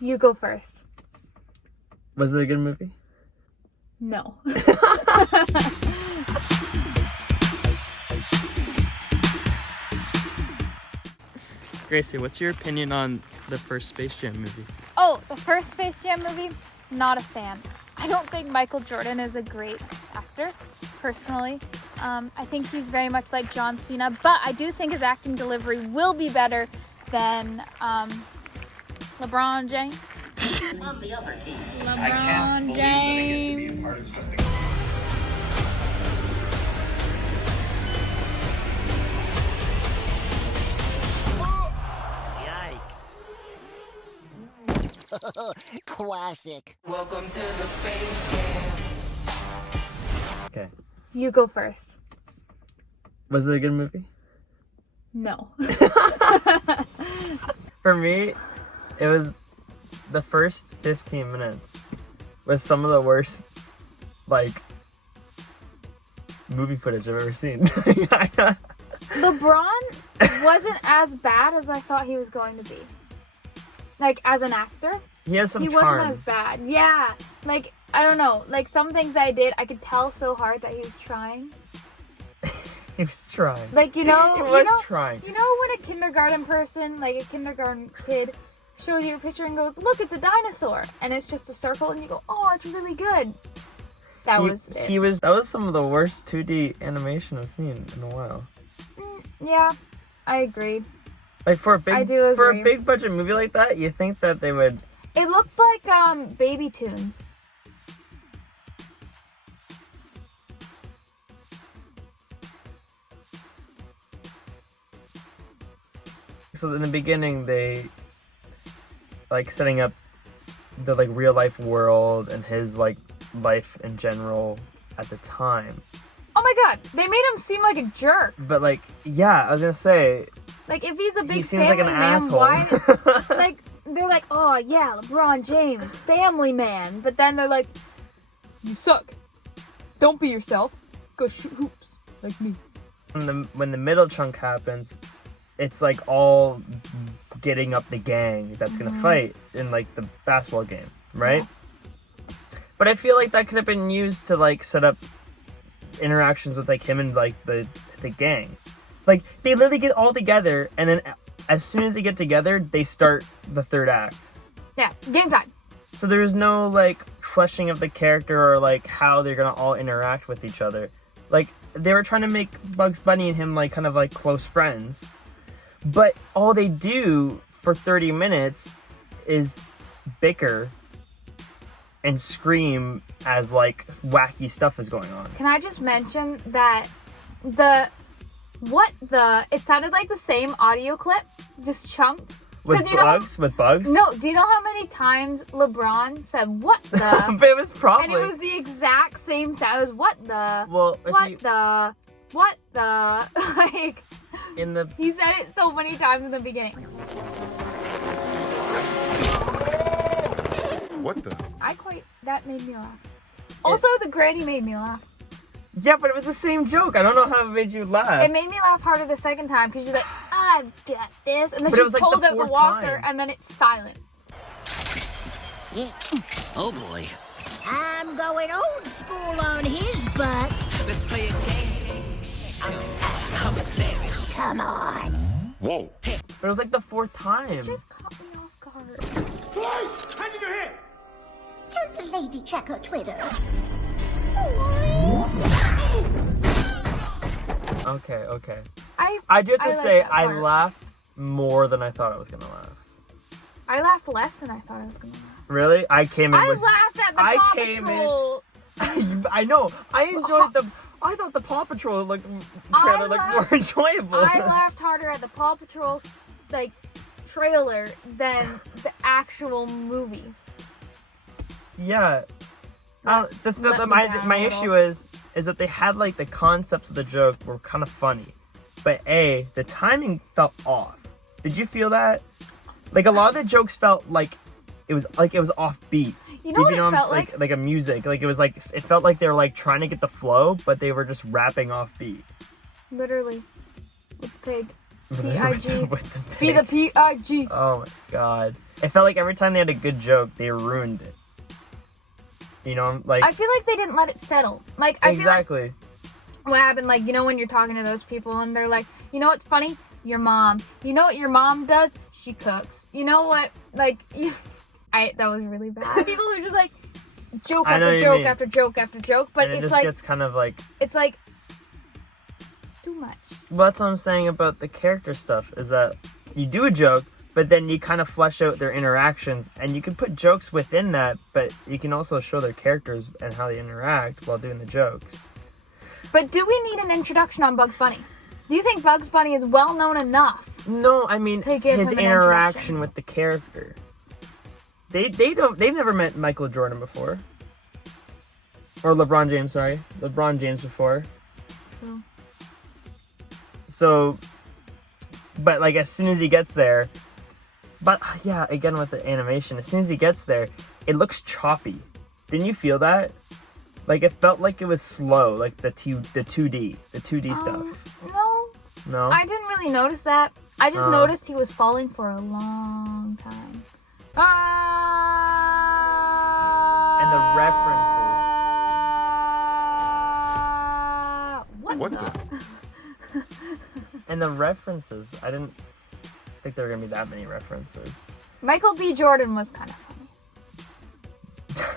You go first. Was it a good movie? No. Gracie, what's your opinion on the first Space Jam movie? Oh, the first Space Jam movie? Not a fan. I don't think Michael Jordan is a great actor, personally. I think he's very much like John Cena, but I do think his acting delivery will be better than LeBron James. Of the other team. LeBron James. Yikes. Classic. Welcome to the Space Jam. Okay. You go first. Was it a good movie? No. For me, it was the first 15 minutes was some of the worst, like, movie footage I've ever seen. LeBron wasn't as bad as I thought he was going to be. Like, as an actor, He has some he charm. wasn't as bad. Yeah. Like, I don't know. Like, some things I did, I could tell so hard that he was trying. He was trying. Like, He was trying. You know when a kindergarten person, like a kindergarten kid, shows you a picture and goes, look, it's a dinosaur. And it's just a circle and you go, oh, it's really good. That was it. That was some of the worst 2D animation I've seen in a while. Yeah, I agree. Like for a I do agree. big budget movie like that, you think that they would. It looked like Baby Tunes. So in the beginning, they like setting up the like real life world and his like life in general at the time. Oh my god, they made him seem like a jerk. But like, yeah, I was gonna say, Like, if he's a big he seems family like an man, asshole. why? Like, they're like, oh yeah, LeBron James, family man. But then they're like, you suck. Don't be yourself. Go shoot hoops like me. When the middle chunk happens, it's like all getting up the gang that's gonna fight in like the basketball game, right? Yeah. But I feel like that could have been used to like set up interactions with like him and like the gang. Like they literally get all together, and then as soon as they get together, they start the third act. Yeah, game time. So there's no like fleshing of the character or like how they're gonna all interact with each other. Like they were trying to make Bugs Bunny and him like kind of like close friends, but all they do for 30 minutes is bicker and scream as like wacky stuff is going on. Can I just mention that it sounded like the same audio clip, just chunked. With Bugs? With Bugs? No, do you know how many times LeBron said, what the? But it was probably... And it was the exact same sound. It was, what the? Well, what the? Like, in the... He said it so many times in the beginning. What the? That made me laugh. Also, the granny made me laugh. Yeah, but it was the same joke. I don't know how it made you laugh. It made me laugh harder the second time because she's like, I've got this. And then But she it was like pulls the out the fourth walker time. and then it's silent. Yeah. Oh boy. I'm going old school on his butt. Let's play a game. I'm a savage. Come on. Whoa. But it was like the fourth time. It just caught me off guard. Hands in your head! Can't a lady check her Twitter? Okay. I do have to like say, that I part. laughed more than I thought I was gonna laugh. I laughed less than I thought I was going to laugh. Really? I came in I with... laughed at the I Paw came in- Patrol. I know. I enjoyed the... I thought the Paw Patrol trailer looked more enjoyable. I laughed harder at the Paw Patrol, like, trailer than the actual movie. Yeah. Let me down My a little. issue is that they had like the concepts of the joke were kind of funny, but the timing felt off. Did you feel that? Like a lot of the jokes felt like it was offbeat. You know what it Even though felt like? Like a music, like it felt like they were like trying to get the flow, but they were just rapping off beat. Literally. With pig. P-I-G. With the Be the pig. P-I-G. Oh my god. It felt like every time they had a good joke, they ruined it. You know, like... I feel like they didn't let it settle. Like, I feel like exactly. what happened, like, you know when you're talking to those people and they're like, you know what's funny? Your mom. You know what your mom does? She cooks. You know what? Like, that was really bad. People who just like joke I know after what you joke mean. after joke after joke, but And it it's just like gets kind of like... it's like too much. Well, that's what I'm saying about the character stuff, is that you do a joke, but then you kind of flesh out their interactions, and you can put jokes within that, but you can also show their characters and how they interact while doing the jokes. But do we need an introduction on Bugs Bunny? Do you think Bugs Bunny is well known enough? No, I mean To give his him an interaction introduction. with the character. They've never met Michael Jordan before. Or LeBron James, sorry. LeBron James before. True. So, but like as soon as he gets there, but yeah, again with the animation, as soon as he gets there, it looks choppy. Didn't you feel that? Like it felt like it was slow, like the 2D stuff. No, No? I didn't really notice that. I just Oh. noticed he was falling for a long time. And the references. What What the? And the references. I didn't think there were gonna be that many references. Michael B. Jordan was kind of funny.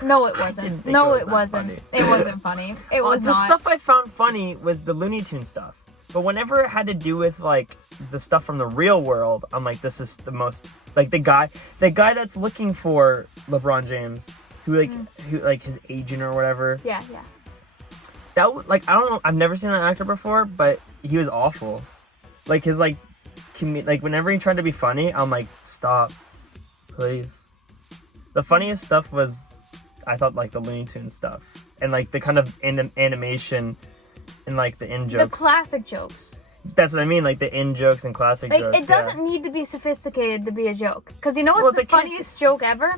No, it didn't wasn't. think No, it was it that wasn't. funny. It wasn't funny. It was the not. stuff I found funny was the Looney Tunes stuff. But whenever it had to do with like the stuff from the real world, I'm like, this is the most like the guy that's looking for LeBron James, who his agent or whatever. Yeah. That was like, I don't know, I've never seen that actor before, but he was awful. Like his like whenever he tried to be funny, I'm like, stop, please. The funniest stuff was, I thought, like the Looney Tunes stuff and like the kind of animation and like the in jokes. The classic jokes. That's what I mean, like the in jokes and classic Like jokes. it doesn't need to be sophisticated to be a joke. Because you know what's Well, the it's a kid's- funniest joke ever?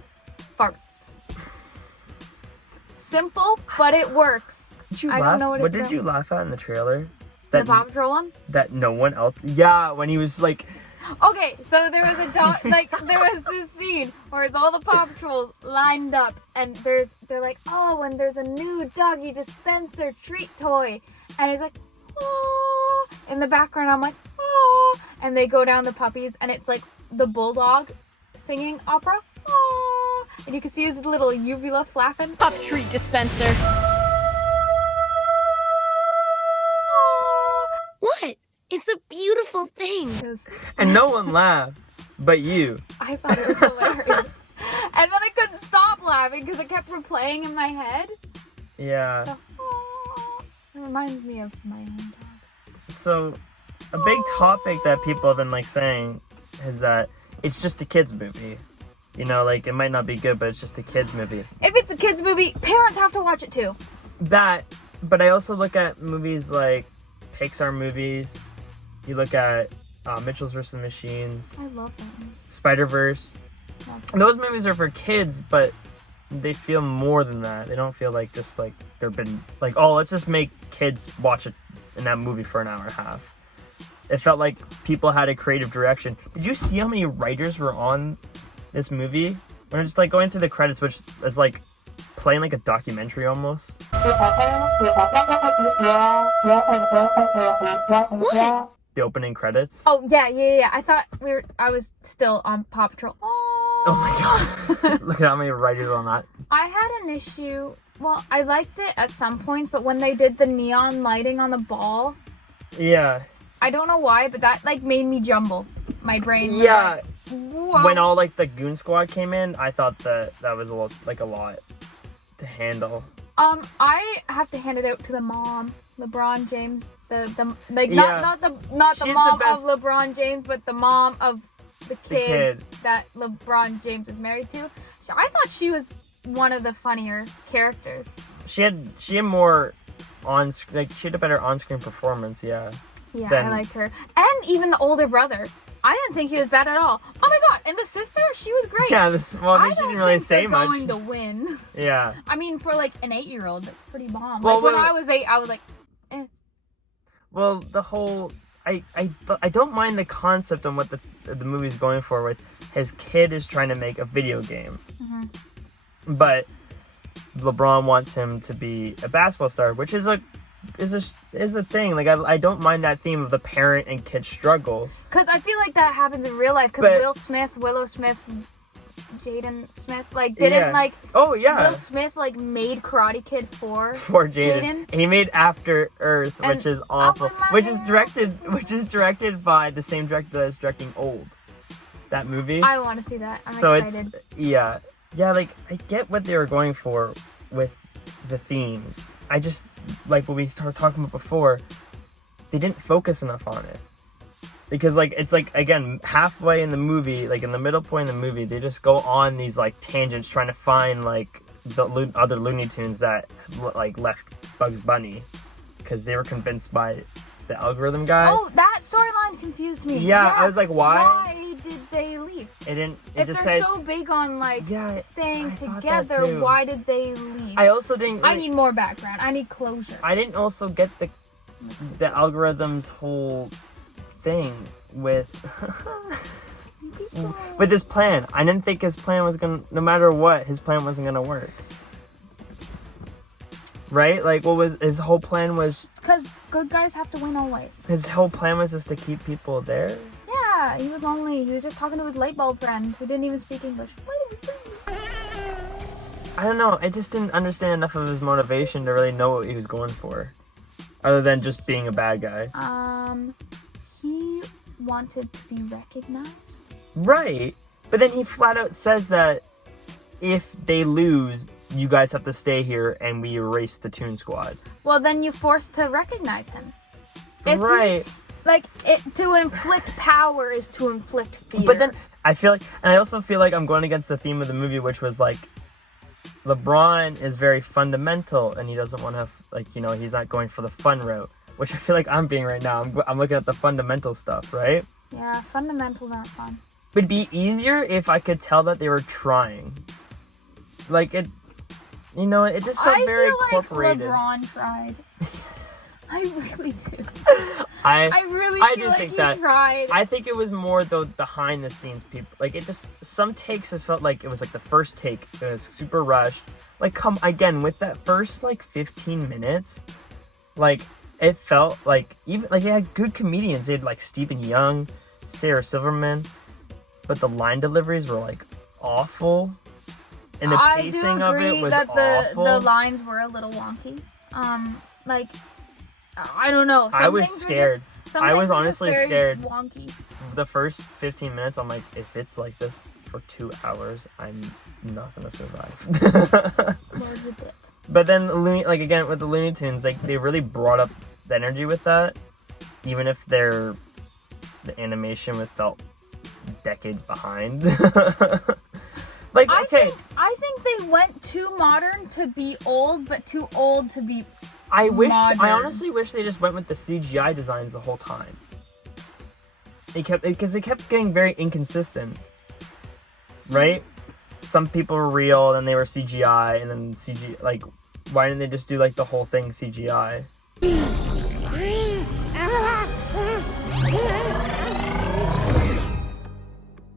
Farts. Simple, but it works. Did you I laugh? don't know what it's did about. you laugh at in the trailer? The Paw Patrol one? That no one else. Yeah, when he was like, Okay, so there was a there was this scene where it's all the Paw Patrols lined up, and they're like, oh, and there's a new doggy dispenser treat toy, and it's like, oh, in the background I'm like, oh, and they go down the puppies, and it's like the bulldog singing opera, oh, and you can see his little uvula flapping. Pup treat dispenser. What? It's a beautiful thing. and no one laughed, but you. I thought it was hilarious. And then I couldn't stop laughing because it kept replaying in my head. Yeah. So, oh, it reminds me of my own dog. So, a big topic that people have been like saying is that it's just a kids movie. You know, like it might not be good, but it's just a kids movie. If it's a kids movie, parents have to watch it too. That, but I also look at movies like Pixar movies. You look at Mitchell's vs. Machines, I love that one. Spider-Verse. Those movies are for kids, but they feel more than that. They don't feel like just like they've been like, oh, let's just make kids watch it in that movie for an hour and a half. It felt like people had a creative direction. Did you see how many writers were on this movie? We're just like going through the credits, which is like playing like a documentary almost. What? The opening credits. Oh yeah. I thought I was still on Paw Patrol. Oh my god. Look at how many writers are on that. I had an issue. Well, I liked it at some point, but when they did the neon lighting on the ball, Yeah. I don't know why, but that like made me jumble. My brain. Was Yeah. Like, whoa. When all like the Goon Squad came in, I thought that was a lot to handle. I have to hand it out to the mom, LeBron James. The like Yeah. not the She's mom the of best. LeBron James, but the mom of the kid kid. that LeBron James is married to. I thought she was one of the funnier characters. She had more she had a better on-screen performance. Yeah. Yeah, Then- I liked her, and even the older brother. I didn't think he was bad at all. Oh my god! And the sister, she was great. Yeah. Well, I she don't didn't really think say they're much. going to win. Yeah. I mean, for like an 8-year-old, that's pretty bomb. Well, like when wait. I was 8, I was like, eh. Well, the whole I don't mind the concept on what the movie's going for with his kid is trying to make a video game. But LeBron wants him to be a basketball star, which is a thing. Like I don't mind that theme of the parent and kid struggle. Because I feel like that happens in real life. Because Willow Smith, Jaden Smith, like didn't like. Oh yeah. Will Smith like made Karate Kid for Jaden. He made After Earth, which is awful. Which is directed by the same director that is directing Old. That movie. I want to see that. I'm excited. It's like I get what they were going for with the themes. I just like what we started talking about before. They didn't focus enough on it. Because, like, it's, like, again, halfway in the movie, like, in the middle point of the movie, they just go on these, like, tangents trying to find, like, the other Looney Tunes that, like, left Bugs Bunny. Because they were convinced by the algorithm guy. Oh, that storyline confused me. Yeah, I was like, why? Why did they leave? If they're so big on, like, staying together, why did they leave? I also didn't... I need more background. I need closure. I didn't also get the algorithm's whole... thing with his plan. I didn't think his plan was gonna, no matter what, his plan wasn't gonna work. Right? Like, what was his whole plan was... Because good guys have to win always. His whole plan was just to keep people there? Yeah, he was lonely. He was just talking to his light bulb friend who didn't even speak English. I don't know. I just didn't understand enough of his motivation to really know what he was going for. Other than just being a bad guy. He wanted to be recognized. Right. But then he flat out says that if they lose, you guys have to stay here and we erase the Toon Squad. Well, then you're forced to recognize him. Right. To inflict power is to inflict fear. But then I feel like, and I also feel like I'm going against the theme of the movie, which was like, LeBron is very fundamental and he doesn't want to, he's not going for the fun route. Which I feel like I'm being right now. I'm looking at the fundamental stuff, right? Yeah, fundamentals aren't fun. It'd be easier if I could tell that they were trying. Like, it just felt very corporated. I feel like LeBron tried. I really do. I really feel like he tried. I think it was more the behind the scenes people. Like, it just, some takes just felt like it was like the first take. It was super rushed. Like, with that first, 15 minutes, it felt like even they had good comedians. They had Stephen Young, Sarah Silverman, but the line deliveries were awful, and the pacing of it was awful. The lines were a little wonky. I don't know. I was scared. I was honestly scared. Wonky. The first 15 minutes, I'm like, if it's like this for 2 hours, I'm not gonna survive. Well, you did. But then, again, with the Looney Tunes, they really brought up the energy with that, even if the animation felt decades behind. I think they went too modern to be old, but too old to be modern. I honestly wish they just went with the CGI designs the whole time. Because they kept getting very inconsistent, right? Some people were real, then they were CGI, and then CG. Why didn't they just do the whole thing CGI?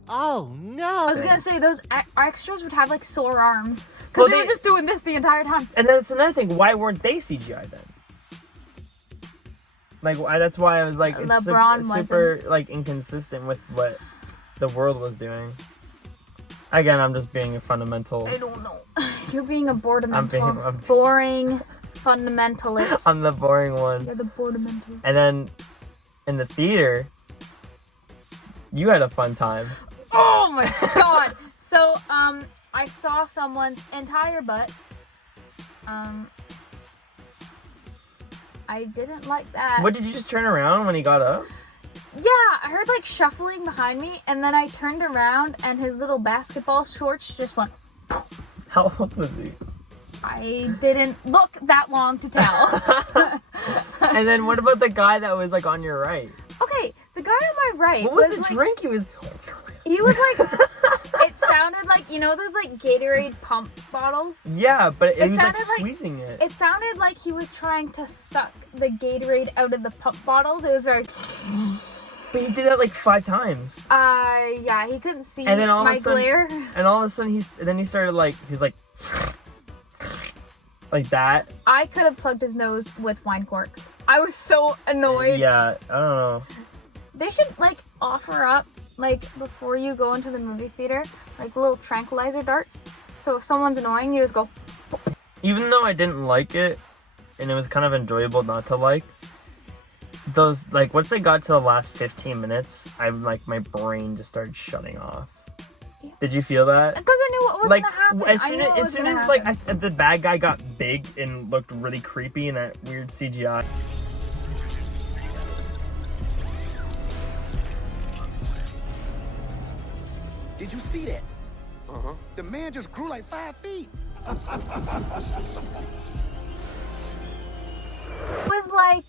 Oh no! I was gonna say those extras would have sore arms because they were just doing this the entire time. And that's another thing. Why weren't they CGI then? That's why I was it's super inconsistent with what the world was doing. Again, I'm just being a fundamental. I don't know. You're being a boring fundamentalist. I'm the boring one. You're the boardamental. And then in the theater, you had a fun time. Oh my god! So, I saw someone's entire butt. I didn't like that. What, did you just turn around when he got up? Yeah, I heard shuffling behind me, and then I turned around, and his little basketball shorts just went. How old was he? I didn't look that long to tell. And then what about the guy that was on your right? Okay, the guy on my right. What was the drink he was? He was it sounded like, you know those like Gatorade pump bottles? Yeah, but he was like sounded like- squeezing it. It sounded like he was trying to suck the Gatorade out of the pump bottles. It was very... But he did that like 5 times. Yeah, he couldn't see And then all my of a sudden, glare. And all of a sudden, he started like, he's like that. I could have plugged his nose with wine corks. I was so annoyed. Yeah, I don't know. They should, like, offer up, like, before you go into the movie theater, like, little tranquilizer darts. So if someone's annoying, you just go... Even though I didn't like it, and it was kind of enjoyable not to like, those, like, once I got to the last 15 minutes, my brain just started shutting off. Yeah. Did you feel that? Because I knew what was Like, going to happen. as soon as like, the bad guy got big and looked really creepy in that weird CGI. Did you see that? Uh-huh. The man just grew like 5 feet. It was like,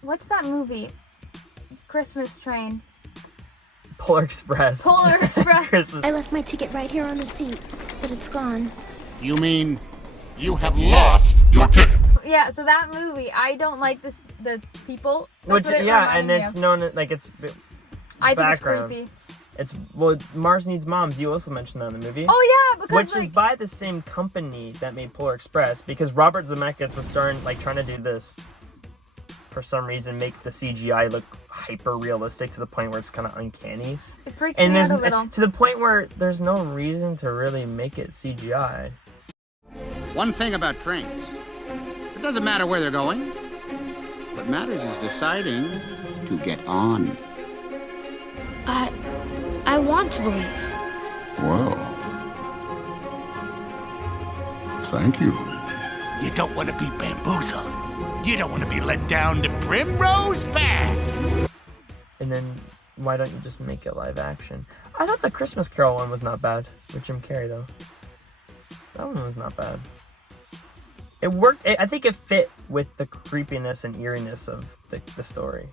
what's that movie? Christmas Train. Polar Express. Polar Express. Christmas. I left my ticket right here on the seat, but it's gone. You mean you have lost your ticket? Yeah, so that movie, I don't like the people. That's Which, what it yeah, and reminded me it's of. known as, like, it's I think background. it's creepy. It's, well, Mars Needs Moms, you also mentioned that in the movie. Oh, yeah, because, Which like, is by the same company that made Polar Express, because Robert Zemeckis was trying to do this, for some reason, make the CGI look hyper realistic to the point where it's kind of uncanny. it freaks And me out there's a little. to the point where there's no reason to really make it CGI. One thing about trains, it doesn't matter where they're going. What matters is deciding to get on. I want to believe. Well, thank you. You don't want to be bamboozled. You don't want to be led down the primrose path. And then, why don't you just make it live action? I thought the Christmas Carol one was not bad, with Jim Carrey, though. That one was not bad. It worked. I think it fit with the creepiness and eeriness of the story.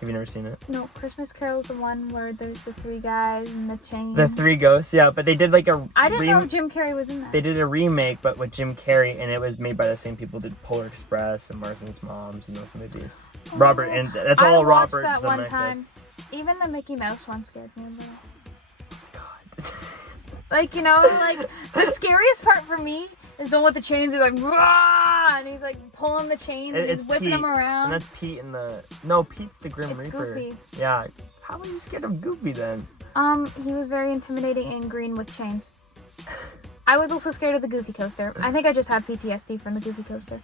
Have you never seen it? No, Christmas Carol's the one where there's the 3 guys and the chain. The 3 ghosts, yeah, but they did like a... I didn't know Jim Carrey was in that. They did a remake, but with Jim Carrey, and it was made by the same people who did Polar Express and Mars Needs Moms and those movies. Robert, and that's I all watched Robert that one Zemeckis. time. Even the Mickey Mouse one scared me a little. God. Like, you know, like, the scariest part for me is the one with the chains. He's like, rah! And he's like pulling the chains and he's whipping Pete, them around. And that's Pete in the... No, Pete's the Grim It's Reaper. Goofy. Yeah. How are you scared of Goofy then? He was very intimidating and green with chains. I was also scared of the Goofy coaster. I think I just had PTSD from the Goofy coaster.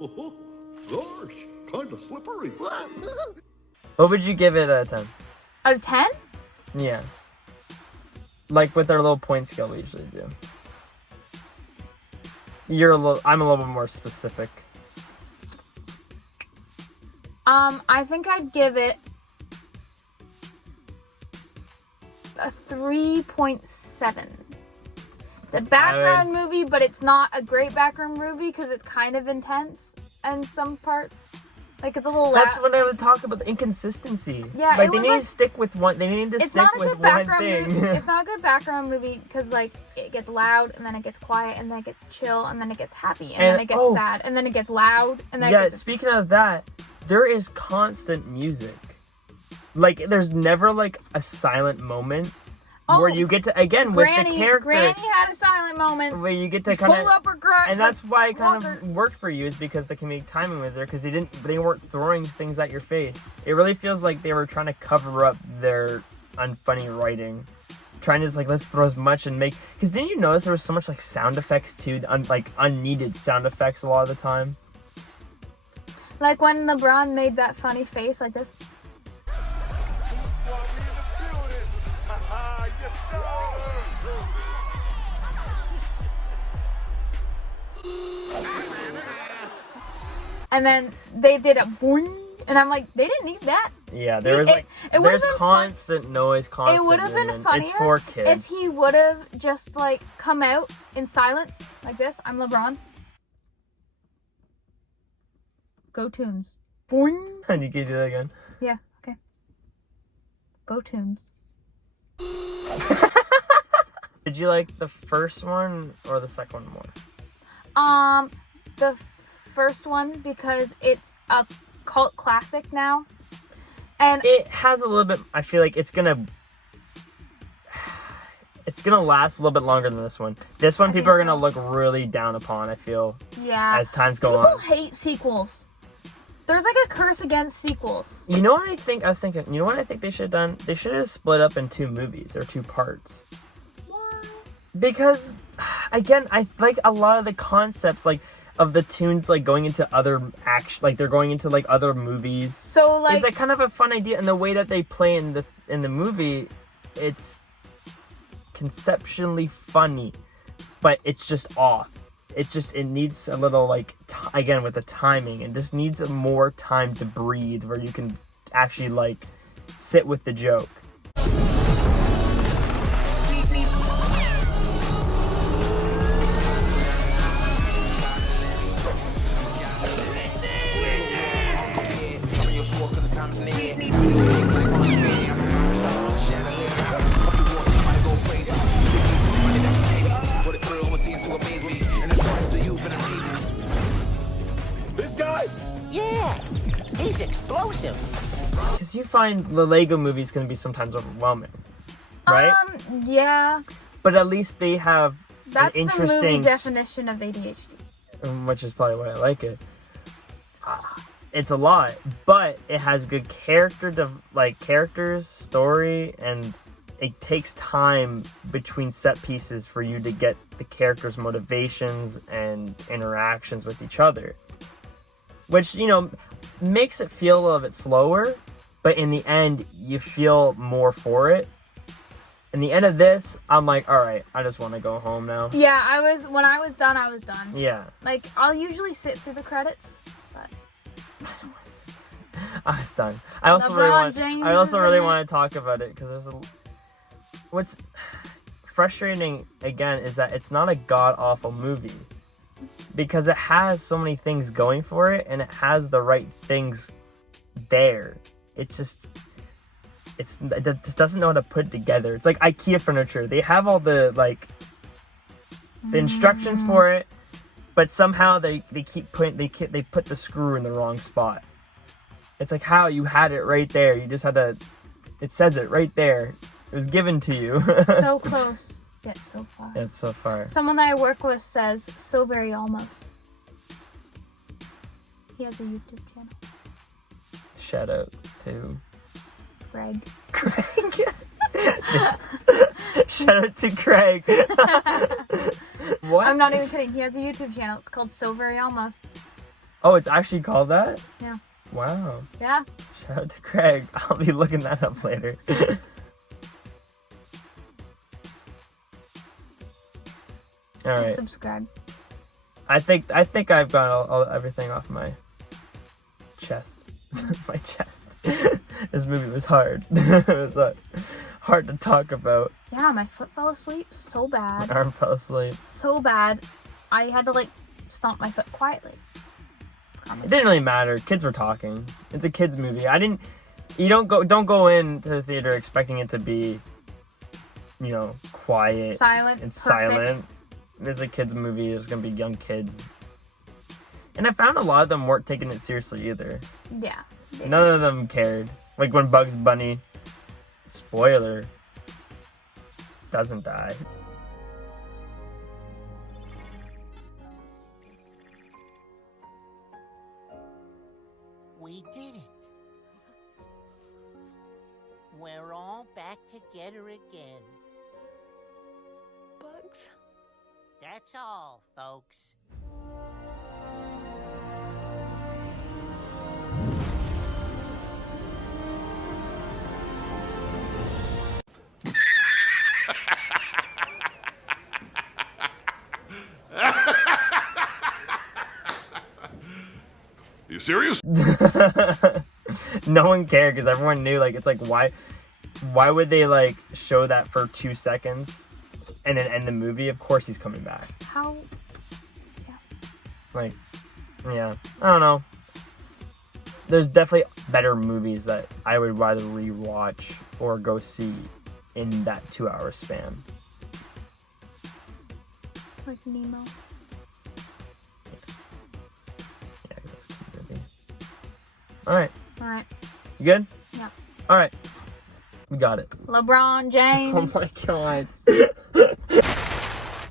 Oh, gosh, kind of slippery. What would you give it out of 10? Out of 10? Yeah. Like with our little point scale we usually do. I'm a little bit more specific. I think I'd give it a 3.7. It's a background movie, but it's not a great background movie because it's kind of intense in some parts. Like, it's a little That's what I would talk about, the inconsistency. Yeah, like it they was need like- to stick with one. They need to It's stick not a with good one background thing. movie. It's not a good background movie because, like, it gets loud and then it gets quiet and then it gets chill and then it gets happy and then it gets sad and then it gets loud and then it Yeah, gets... speaking of that, there is constant music. Like, there's never like a silent moment where you get to, again, with the character, Granny had a silent moment. where you get to kind Pull of, up her crotch. and that's why it kind of worked for you, is because the comedic timing was there, because they weren't throwing things at your face. It really feels like they were trying to cover up their unfunny writing, trying to just like, let's throw as much and make, because didn't you notice there was so much like sound effects too, like unneeded sound effects a lot of the time? Like when LeBron made that funny face like this. And then they did a boing, and I'm like, they didn't need that. Yeah, there was It like, would've there's been constant noise, constant It would have been movement. funnier It's for kids. if he would have just like come out in silence like this. I'm LeBron, Go Tombs. Boing. And you can do that again. Yeah, okay. Go Tombs. Did you like the first one or the second one more? The first one because it's a cult classic now. And it has a little bit, I feel like it's gonna last a little bit longer than this one. This one people are gonna look really down upon, I feel. Yeah. As times go on. People hate sequels. There's like a curse against sequels. You know what I think? I was thinking, you know what I think they should have done? They should have split up in 2 movies or 2 parts. Why? Because, again, I like a lot of the concepts, like, of the tunes, like, going into other like, they're going into, like, other movies. So, like... It's, like, kind of a fun idea, and the way that they play in the movie, it's conceptually funny, but it's just off. It needs a little, like, again, with the timing, it just needs more time to breathe where you can actually, like, sit with the joke. This guy? Yeah, he's explosive. Because you find the Lego movies can be sometimes overwhelming, right? Yeah. But at least they have That's an interesting... the movie definition of ADHD. Which is probably why I like it. It's a lot, but it has good characters, story, and it takes time between set pieces for you to get the characters' motivations and interactions with each other. Which, you know, makes it feel a little bit slower, but in the end, you feel more for it. In the end of this, I'm like, alright, I just want to go home now. Yeah, when I was done, I was done. Yeah. Like, I'll usually sit through the credits, but... I was done. I also really want to talk about it because what's frustrating again is that it's not a god-awful movie because it has so many things going for it and it has the right things there. It's just it doesn't know how to put it together. It's like IKEA furniture. They have all the the instructions for it, but somehow they put the screw in the wrong spot. It's like how you had it right there. You just had to... It says it right there. It was given to you. So close, yet so far. Yeah, it's so far. Someone that I work with says, so very almost. He has a YouTube channel. Shout out to... Greg. Shout out to Craig. What? I'm not even kidding. He has a YouTube channel. It's called So Very Almost. Oh, it's actually called that? Yeah. Wow. Yeah. Shout out to Craig. I'll be looking that up later. All right. Subscribe. I think I've got everything off my chest. My chest. This movie was hard. It was hard to talk about. Yeah, my foot fell asleep so bad. My arm fell asleep. So bad. I had to stomp my foot quietly. It didn't really matter. Kids were talking. It's a kids movie. You don't go into the theater expecting it to be, you know, quiet, silent, and perfect. silent. It's a kids movie. There's gonna be young kids, and I found a lot of them weren't taking it seriously either. Yeah. None of them cared. Like when Bugs Bunny, spoiler, doesn't die. We did it. We're all back together again. Bugs? That's all, folks. You serious? No one cared because everyone knew, it's like, why would they show that for 2 seconds and then end the movie? Of course he's coming back. How? Yeah, I don't know. there's definitely better movies that I would rather rewatch or go see in that 2-hour span. Like Nemo. Yeah, that's a good movie. Alright. Alright. You good? Yeah. Alright. We got it. LeBron James. Oh my god.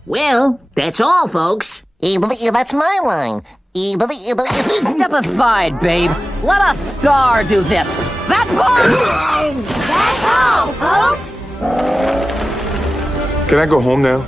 Well, that's all, folks. That's my line. Step aside, babe. Let a star do this. That's all! That's all, folks! Can I go home now?